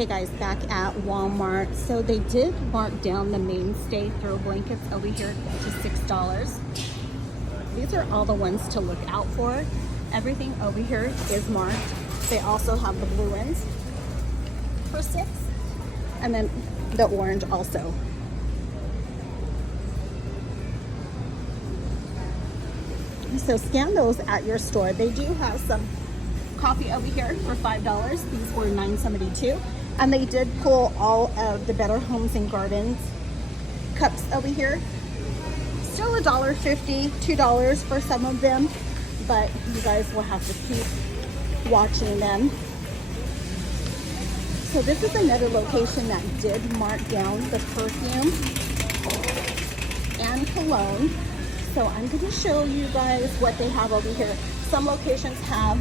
Hey guys, back at Walmart. So they did mark down the mainstay throw blankets over here to $6. These are all the ones to look out for. Everything over here is marked. They also have the blue ones for $6, and then the orange also. So scan those at your store. They do have some coffee over here for $5. These were $9.72, and they did pull all of the Better Homes and Gardens cups over here. Still $1.50, $2 for some of them, but you guys will have to keep watching them. So this is another location that did mark down the perfume and cologne. So I'm going to show you guys what they have over here. Some locations have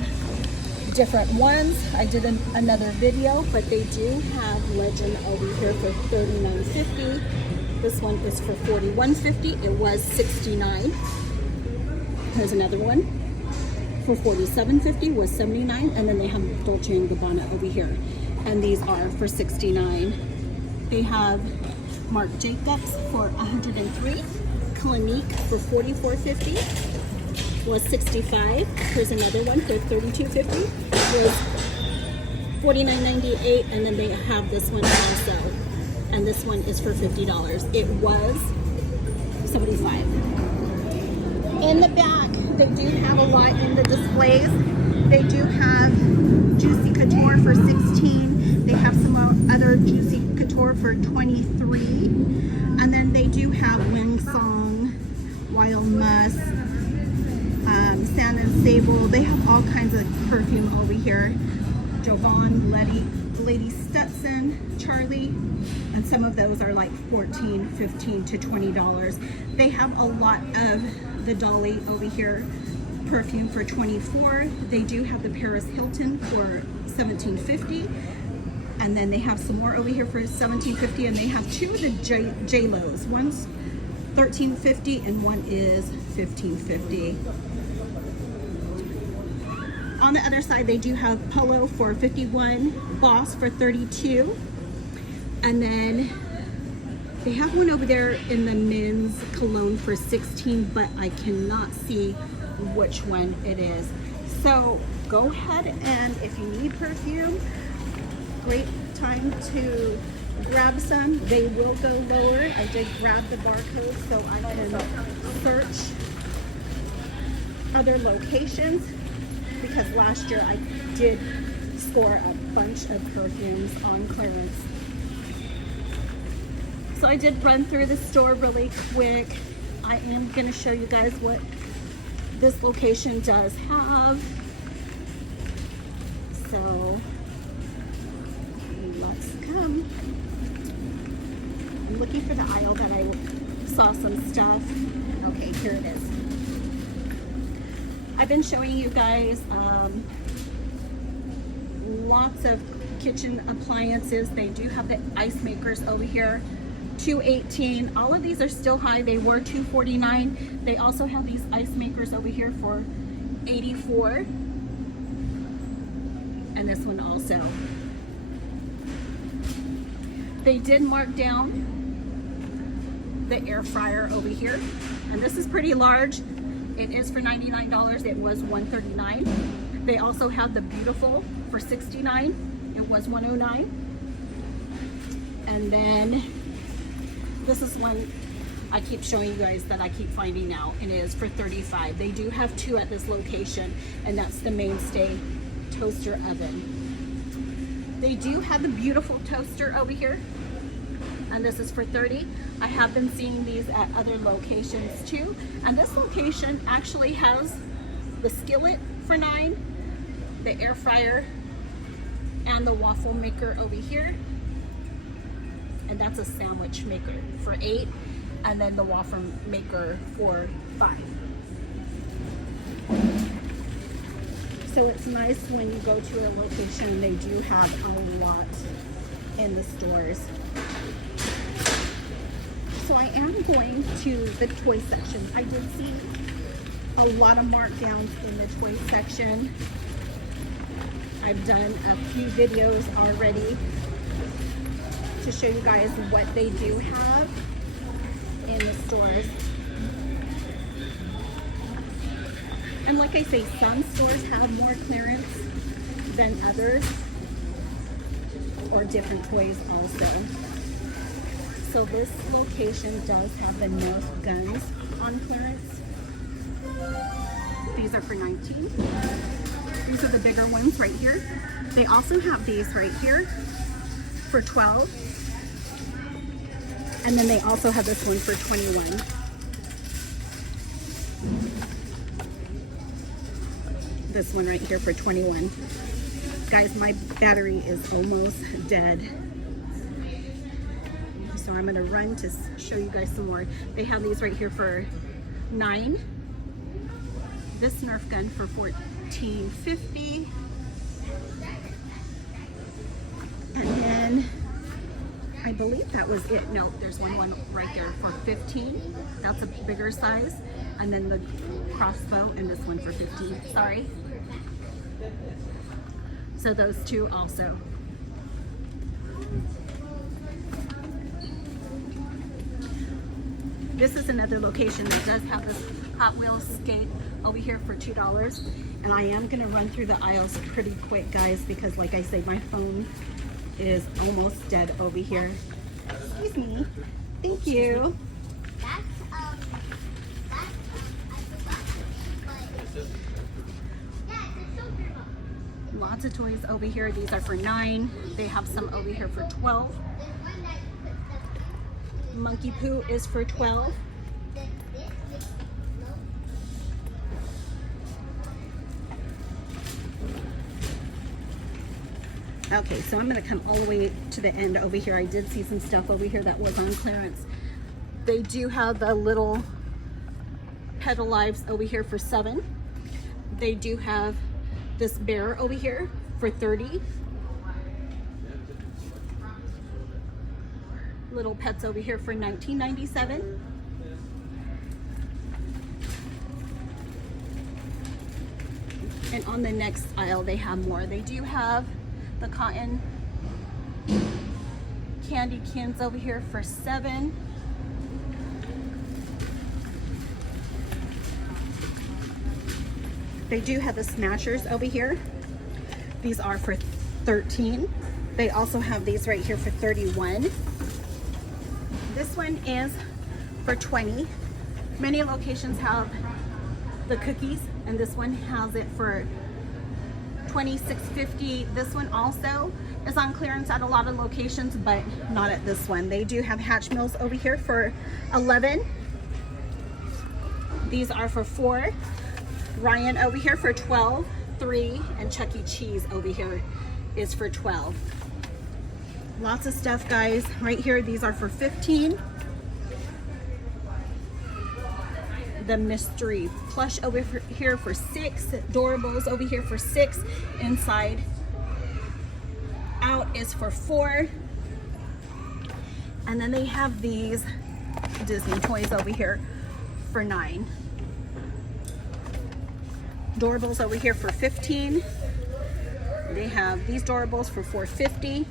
different ones. I did another video, but they do have Legend over here for $39.50. This one is for $41.50. It was $69. Here's another one for $47.50, was $79. And then they have Dolce & Gabbana over here, and these are for $69. They have Marc Jacobs for $103. Clinique for $44.50, was $65. Here's another one for $32.50, was $49.98, and then they have this one also, and this one is for $50. It was $75. In the back, they do have a lot in the displays. They do have Juicy Couture for $16. They have some other Juicy Couture for $23. And then they do have Wing Song, Wild Musk, Sand and Sable. They have all kinds of perfume over here. Jovan, Lady Stetson, Charlie, and some of those are like $14, $15 to $20. They have a lot of the Dolly over here, perfume for $24. They do have the Paris Hilton for $17.50. And then they have some more over here for $17.50, and they have two of the J-Lo's. One's $13.50 and one is $15.50. On the other side, they do have Polo for $51, Boss for $32, and then they have one over there in the men's cologne for $16, but I cannot see which one it is. So go ahead, and if you need perfume, great time to grab some. They will go lower. I did grab the barcode so I can search other locations, because last year I did score a bunch of perfumes on clearance. So I did run through the store really quick. I am going to show you guys what this location does have. So let's come. I'm looking for the aisle that I saw some stuff. Okay, here it is. I've been showing you guys lots of kitchen appliances. They do have the ice makers over here, $2.18. All of these are still high. They were $2.49. They also have these ice makers over here for $84. And this one also. They did mark down the air fryer over here, and this is pretty large. It is for $99. It was $139. They also have the Beautiful for $69. It was $109. And then this is one I keep showing you guys that I keep finding now, and it is for $35. They do have two at this location, and that's the Mainstay toaster oven. They do have the Beautiful toaster over here, and this is for $30. I have been seeing these at other locations too, and this location actually has the skillet for $9, the air fryer, and the waffle maker over here, and that's a sandwich maker for $8, and then the waffle maker for $5. So it's nice when you go to a location, they do have a lot in the stores. So I am going to the toy section. I did see a lot of markdowns in the toy section. I've done a few videos already to show you guys what they do have in the stores. And like I say, some stores have more clearance than others, or different toys also. So this location does have the Nerf guns on clearance. These are for $19. These are the bigger ones right here. They also have these right here for $12. And then they also have this one for $21. This one right here for $21. Guys, my battery is almost dead. So I'm gonna run to show you guys some more. They have these right here for $9. This Nerf gun for $14.50. And then I believe that was it. No, there's one right there for $15. That's a bigger size. And then the crossbow and this one for $15. Sorry. So those two also. This is another location that does have this Hot Wheels skate over here for $2. And I am gonna run through the aisles pretty quick, guys, because like I say, my phone is almost dead over here. Excuse me. Thank you. Lots of toys over here. These are for $9. They have some over here for $12. Monkey Poo is for $12. Okay, so I'm gonna come all the way to the end over here. I did see some stuff over here that was on clearance. They do have the little Pedal Lives over here for $7. They do have this bear over here for $30. Little pets over here for $19.97. And on the next aisle, they have more. They do have the cotton candy cans over here for $7. They do have the Smashers over here. These are for $13. They also have these right here for $31. This one is for $20. Many locations have the cookies, and this one has it for $26.50. This one also is on clearance at a lot of locations, but not at this one. They do have Hatchimals over here for $11. These are for $4. Ryan over here for $12, $3, and Chuck E. Cheese over here is for $12. Lots of stuff, guys. Right here, these are for $15. The mystery plush over here for $6. Doorables over here for $6. Inside Out is for $4. And then they have these Disney toys over here for $9. Doorables over here for $15. They have these doorables for $4.50.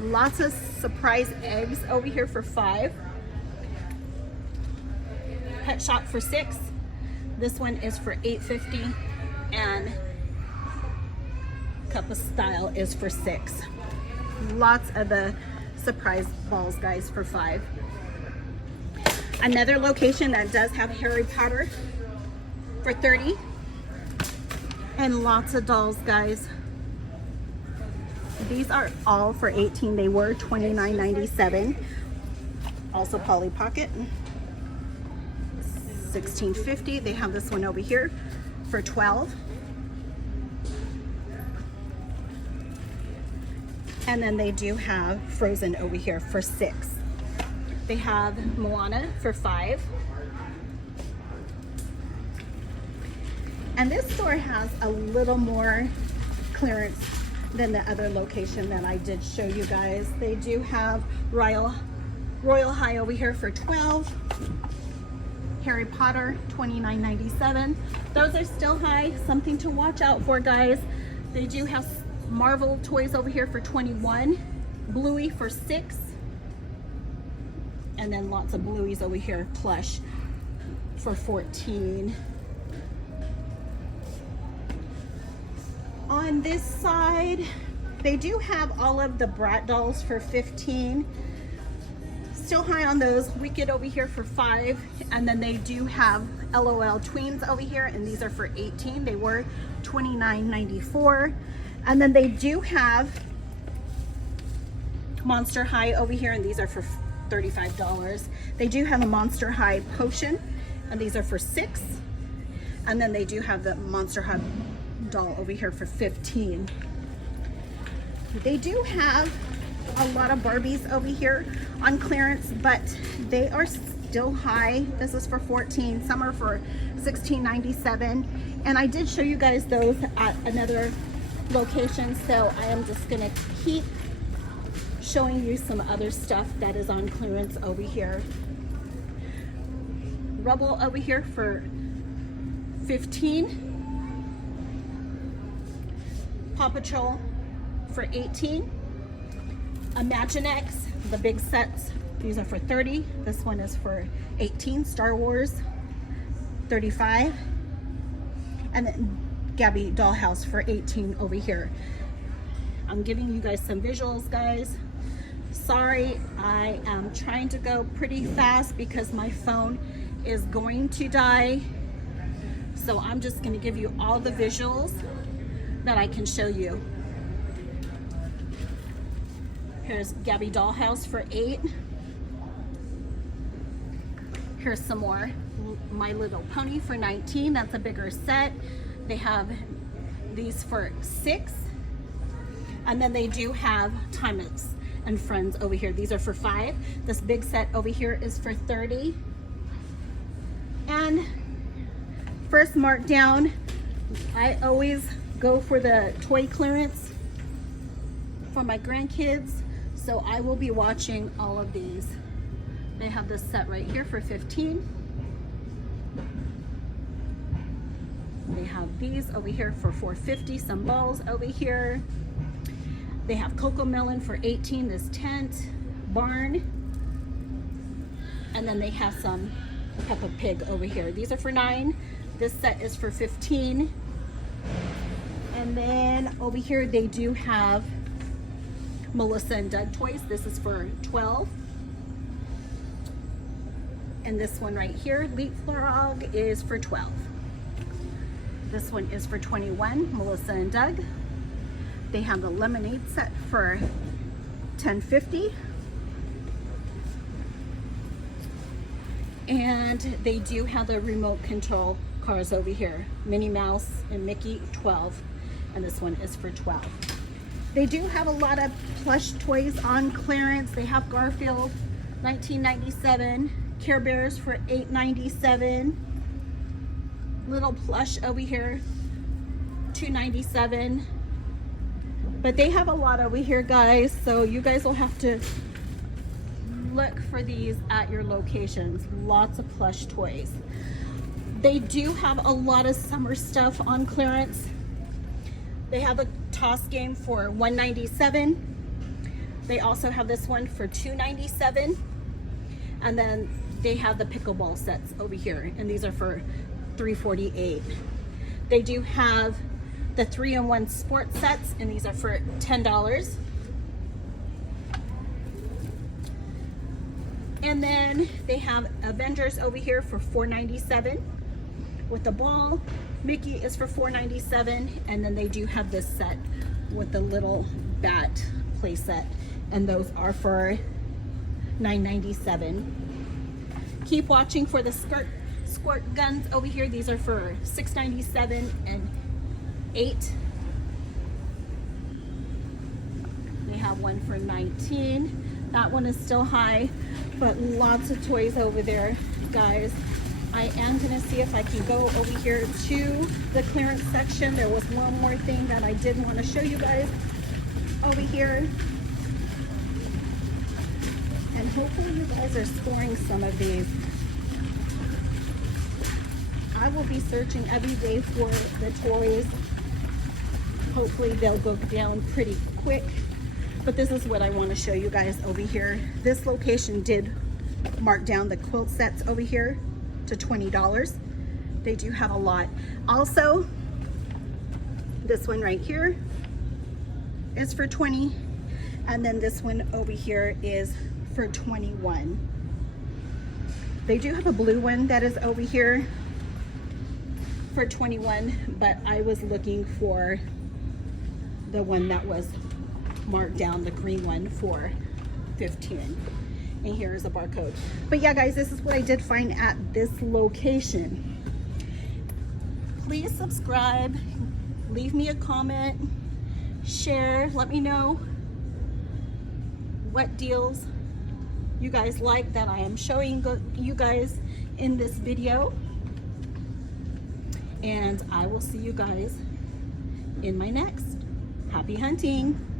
Lots of surprise eggs over here for $5. Pet Shop for $6. This one is for $8.50. And Cup of Style is for $6. Lots of the surprise balls, guys, for $5. Another location that does have Harry Potter for $30. And lots of dolls, guys. These are all for $18. They were $29.97. Also Polly Pocket, $16.50. They have this one over here for $12. And then they do have Frozen over here for $6. They have Moana for $5. And this store has a little more clearance than the other location that I did show you guys. They do have Royal High over here for $12. Harry Potter, $29.97. Those are still high, something to watch out for, guys. They do have Marvel toys over here for 21, Bluey for 6, and then lots of Blueys over here, plush for 14. On this side, they do have all of the Brat dolls for 15. Still high on those. Wicked over here for 5, and then they do have LOL tweens over here, and these are for 18. They were $29.94. And then they do have Monster High over here, and these are for $35. They do have a Monster High potion, and these are for 6. And then they do have the Monster High doll over here for 15. They do have a lot of Barbies over here on clearance, but they are still high. This is for 14. Some are for $16.97, and I did show you guys those at another location, so I am just gonna keep showing you some other stuff that is on clearance over here. Rubble over here for 15. Paw Patrol for 18. Imaginext, the big sets, these are for 30. This one is for 18. Star Wars, 35. And then Gabby Dollhouse for 18 over here. I'm giving you guys some visuals, guys. Sorry, I am trying to go pretty fast because my phone is going to die. So I'm just going to give you all the visuals that I can show you. Here's Gabby Dollhouse for 8. Here's some more. My Little Pony for 19. That's a bigger set. They have these for 6. And then they do have Timeless and Friends over here. These are for 5. This big set over here is for 30. And first markdown, I always go for the toy clearance for my grandkids, so I will be watching all of these. They have this set right here for 15. They have these over here for $4.50, some balls over here. They have Coco Melon for 18, this tent, barn. And then they have some Peppa Pig over here. These are for 9. This set is for 15. And then over here they do have Melissa and Doug toys. This is for 12. And this one right here, Leapfrog, is for 12. This one is for 21, Melissa and Doug. They have the lemonade set for $10.50. And they do have the remote control cars over here. Minnie Mouse and Mickey, 12. And this one is for 12. They do have a lot of plush toys on clearance. They have Garfield, $19.97. Care Bears for $8.97. Little plush over here, $2.97. But they have a lot over here, guys, so you guys will have to look for these at your locations. Lots of plush toys. They do have a lot of summer stuff on clearance. They have a toss game for $1.97. They also have this one for $2.97. And then they have the pickleball sets over here, and these are for $3.48. They do have the 3-in-1 sport sets, and these are for $10. And then they have Avengers over here for $4.97 with the ball. Mickey is for $4.97, and then they do have this set with the little bat play set, and those are for $9.97. Keep watching for the squirt guns over here. These are for $6.97 and $8. They have one for $19. That one is still high, but lots of toys over there, guys. I am gonna see if I can go over here to the clearance section. There was one more thing that I did want to show you guys over here. And hopefully you guys are scoring some of these. I will be searching every day for the toys Hopefully they'll go down pretty quick. But this is what I want to show you guys over here. This location did mark down the quilt sets over here to $20. They do have a lot. Also, this one right here is for $20, and then this one over here is for $21. They do have a blue one that is over here for $21, but I was looking for the one that was marked down, the green one, for $15. And here's a barcode. But yeah, guys, this is what I did find at this location. Please subscribe, leave me a comment, share, let me know what deals you guys like that I am showing you guys in this video. And I will see you guys in my next. Happy hunting!